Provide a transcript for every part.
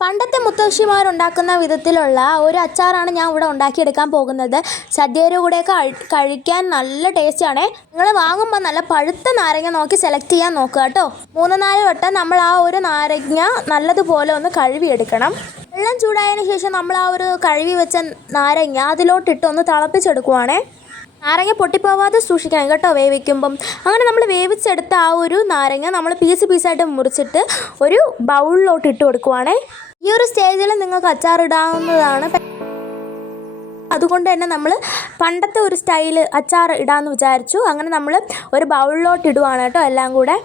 പണ്ടത്തെ മുത്തശ്ശിമാരുണ്ടാക്കുന്ന വിധത്തിലുള്ള ഒരു അച്ചാറാണ് ഞാൻ ഇവിടെ ഉണ്ടാക്കിയെടുക്കാൻ പോകുന്നത്. സദ്യയുടെ കൂടെയൊക്കെ കഴിക്കാൻ നല്ല ടേസ്റ്റാണ്. നിങ്ങൾ വാങ്ങുമ്പോൾ നല്ല പഴുത്ത നാരങ്ങ നോക്കി സെലക്ട് ചെയ്യാൻ നോക്കുക കേട്ടോ. 3-4 വട്ടം നമ്മൾ ആ ഒരു നാരങ്ങ നല്ലതുപോലെ ഒന്ന് കഴുകിയെടുക്കണം. വെള്ളം ചൂടായതിനു ശേഷം നമ്മൾ ആ ഒരു കഴുകി വെച്ച നാരങ്ങ അതിലോട്ടിട്ട് ഒന്ന് തിളപ്പിച്ചെടുക്കുവാണേ. നാരങ്ങ പൊട്ടിപ്പോവാതെ സൂക്ഷിക്കണം കേട്ടോ വേവിക്കുമ്പം. അങ്ങനെ നമ്മൾ വേവിച്ചെടുത്ത ആ ഒരു നാരങ്ങ നമ്മൾ പീസായിട്ട് മുറിച്ചിട്ട് ഒരു ബൗളിലോട്ട് ഇട്ട് കൊടുക്കുവാണേ. ഈ ഒരു സ്റ്റേജിൽ നിങ്ങൾക്ക് അച്ചാറിടാവുന്നതാണ്. അതുകൊണ്ട് തന്നെ നമ്മൾ പണ്ടത്തെ ഒരു സ്റ്റൈല് അച്ചാർ ഇടാമെന്ന് വിചാരിച്ചു. അങ്ങനെ നമ്മൾ ഒരു ബൗളിലോട്ട് ഇടുവാണ് കേട്ടോ എല്ലാം കൂടെ.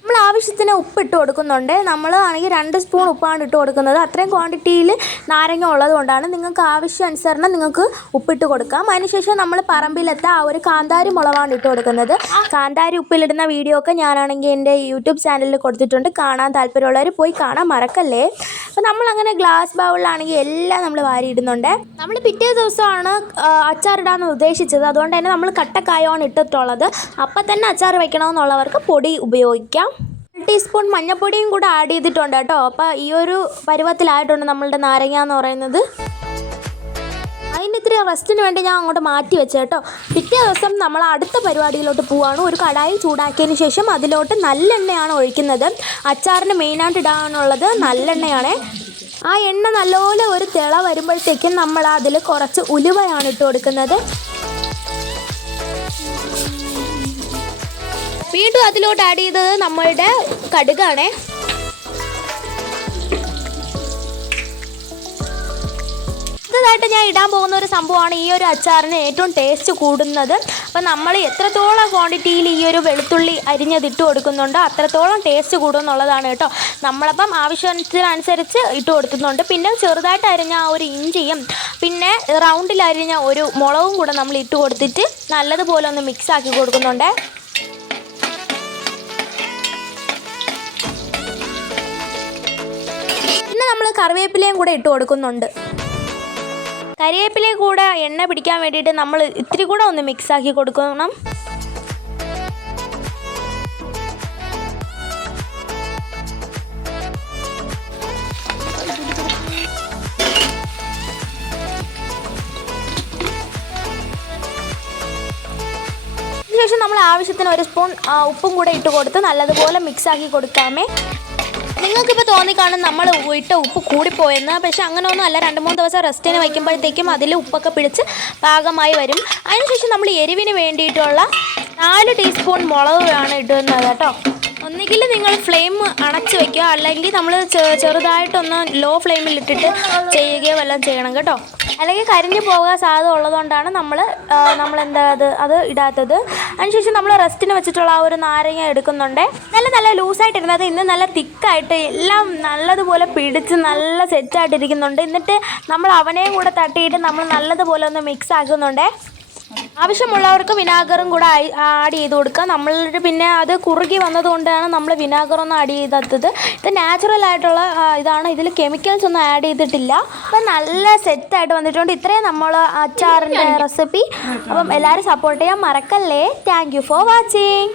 നമ്മൾ ആവശ്യത്തിന് ഉപ്പിട്ട് കൊടുക്കുന്നുണ്ട്. നമ്മൾ ആണെങ്കിൽ 2 സ്പൂൺ ഉപ്പാണ് ഇട്ട് കൊടുക്കുന്നത്. അത്രയും ക്വാണ്ടിറ്റിയിൽ നാരങ്ങ ഉള്ളത് കൊണ്ടാണ്. നിങ്ങൾക്ക് ആവശ്യാനുസരണം നിങ്ങൾക്ക് ഉപ്പിട്ട് കൊടുക്കാം. അതിനുശേഷം നമ്മൾ പറമ്പിലത്തെ ആ ഒരു കാന്താരി മുളകാണ് ഇട്ട് കൊടുക്കുന്നത്. കാന്താരി ഉപ്പിലിടുന്ന വീഡിയോ ഒക്കെ ഞാനാണെങ്കിൽ എൻ്റെ യൂട്യൂബ് ചാനലിൽ കൊടുത്തിട്ടുണ്ട്. കാണാൻ താല്പര്യമുള്ളവർ പോയി കാണാൻ മറക്കല്ലേ. അപ്പോൾ നമ്മളങ്ങനെ ഗ്ലാസ് ബൗളിലാണെങ്കിൽ എല്ലാം നമ്മൾ വാരിയിടുന്നുണ്ട്. നമ്മൾ പിറ്റേ ദിവസമാണ് അച്ചാറിടാമെന്ന് ഉദ്ദേശിച്ചത്. അതുകൊണ്ട് തന്നെ നമ്മൾ കട്ടക്കായമാണ് ഇട്ടിട്ടുള്ളത്. അപ്പം തന്നെ അച്ചാർ വയ്ക്കണമെന്നുള്ളവർക്ക് പൊടി ഉപയോഗിക്കാം. 1 ടീസ്പൂൺ മഞ്ഞൾപ്പൊടിയും കൂടെ ആഡ് ചെയ്തിട്ടുണ്ട് കേട്ടോ. അപ്പോൾ ഈ ഒരു പരുവത്തിലായിട്ടുണ്ട് നമ്മളുടെ നാരങ്ങ എന്ന് പറയുന്നത്. അതിന് ഇത്തിരി റെസ്റ്റിന് വേണ്ടി ഞാൻ അങ്ങോട്ട് മാറ്റി വെച്ചു കേട്ടോ. പിറ്റേ ദിവസം നമ്മൾ അടുത്ത പരിപാടിയിലോട്ട് പോവുകയാണ്. ഒരു കടായി ചൂടാക്കിയതിന് ശേഷം അതിലോട്ട് നല്ലെണ്ണയാണ് ഒഴിക്കുന്നത്. അച്ചാറിന് മെയിനായിട്ട് ഇടാനുള്ളത് നല്ലെണ്ണയാണ്. ആ എണ്ണ നല്ലപോലെ ഒരു തിള വരുമ്പോഴത്തേക്കും നമ്മൾ അതിൽ കുറച്ച് ഉലുവയാണ് ഇട്ട് കൊടുക്കുന്നത്. വീണ്ടും അതിലോട്ട് ആഡ് ചെയ്തത് നമ്മളുടെ കടുകാണ്. അടുത്തതായിട്ട് ഞാൻ ഇടാൻ പോകുന്ന ഒരു സംഭവമാണ് ഈ ഒരു അച്ചാറിന് ഏറ്റവും ടേസ്റ്റ് കൂടുന്നത്. അപ്പം നമ്മൾ എത്രത്തോളം ക്വാണ്ടിറ്റിയിൽ ഈ ഒരു വെളുത്തുള്ളി അരിഞ്ഞതിട്ട് കൊടുക്കുന്നുണ്ടോ അത്രത്തോളം ടേസ്റ്റ് കൂടും എന്നുള്ളതാണ് കേട്ടോ. നമ്മളപ്പം ആവശ്യത്തിനനുസരിച്ച് ഇട്ട് കൊടുക്കുന്നുണ്ട്. പിന്നെ ചെറുതായിട്ട് അരിഞ്ഞ ആ ഒരു ഇഞ്ചിയും പിന്നെ റൗണ്ടിൽ അരിഞ്ഞ ഒരു മുളകും കൂടെ നമ്മൾ ഇട്ട് കൊടുത്തിട്ട് നല്ലതുപോലെ ഒന്ന് മിക്സ് ആക്കി കൊടുക്കുന്നുണ്ട്. നമ്മൾ കറിവേപ്പിലയും കൂടെ ഇട്ട് കൊടുക്കുന്നുണ്ട്. കറിവേപ്പിലയും കൂടെ എണ്ണ പിടിക്കാൻ വേണ്ടിയിട്ട് നമ്മൾ ഇത്തിരി കൂടെ ഒന്ന് മിക്സ് ആക്കി കൊടുക്കണം. അതിനുശേഷം നമ്മൾ ആവശ്യത്തിന് 1 സ്പൂൺ ഉപ്പും കൂടെ ഇട്ട് കൊടുത്ത് നല്ലതുപോലെ മിക്സ് ആക്കി കൊടുക്കാമേ. നിങ്ങൾക്കിപ്പോൾ തോന്നിക്കാണും നമ്മൾ ഇട്ട ഉപ്പ് കൂടിപ്പോയെന്ന്. പക്ഷെ അങ്ങനെയൊന്നും അല്ല. 2-3 ദിവസം റെസ്റ്റിന് വയ്ക്കുമ്പോഴത്തേക്കും അതിൽ ഉപ്പൊക്കെ പിടിച്ച് പാകമായി വരും. അതിനുശേഷം നമ്മൾ എരിവിന് വേണ്ടിയിട്ടുള്ള 4 ടീസ്പൂൺ മുളകാണ് ഇടുന്നത് കേട്ടോ. ഒന്നുകിൽ നിങ്ങൾ ഫ്ലെയിം അണച്ച് വയ്ക്കുക, അല്ലെങ്കിൽ നമ്മൾ ചെറുതായിട്ടൊന്ന് ലോ ഫ്ലെയിമിൽ ഇട്ടിട്ട് ചെയ്യുകയോ വല്ലതും ചെയ്യണം കേട്ടോ. അല്ലെങ്കിൽ കരിഞ്ഞു പോകാൻ സാധ്യത ഉള്ളതുകൊണ്ടാണ് നമ്മളെന്താ അത് ഇടാത്തത്. അതിനുശേഷം നമ്മൾ റെസ്റ്റിന് വെച്ചിട്ടുള്ള ആ ഒരു നാരങ്ങ എടുക്കുന്നുണ്ട്. നല്ല ലൂസായിട്ടിരുന്നത് ഇന്ന് നല്ല തിക്കായിട്ട് എല്ലാം നല്ലതുപോലെ പിടിച്ച് നല്ല സെറ്റായിട്ടിരിക്കുന്നുണ്ട്. എന്നിട്ട് നമ്മൾ അവനെയും കൂടെ തട്ടിയിട്ട് നമ്മൾ നല്ലതുപോലെ ഒന്ന് മിക്സ് ആക്കുന്നുണ്ട്. ആവശ്യമുള്ളവർക്ക് വിനാഗറും കൂടെ ആഡ് ചെയ്ത് കൊടുക്കുക. നമ്മളുടെ പിന്നെ അത് കുറുകി വന്നതുകൊണ്ടാണ് നമ്മൾ വിനാഗറൊന്നും ആഡ് ചെയ്താത്തത്. ഇത് നാച്ചുറൽ ആയിട്ടുള്ള ഇതാണ്. ഇതിൽ കെമിക്കൽസ് ഒന്നും ആഡ് ചെയ്തിട്ടില്ല. അപ്പം നല്ല സെറ്റായിട്ട് വന്നിട്ടുണ്ട്. ഇത്രയും നമ്മൾ അച്ചാറിൻ്റെ റെസിപ്പി. അപ്പം എല്ലാവരും സപ്പോർട്ട് ചെയ്യാൻ മറക്കല്ലേ. Thank you for watching.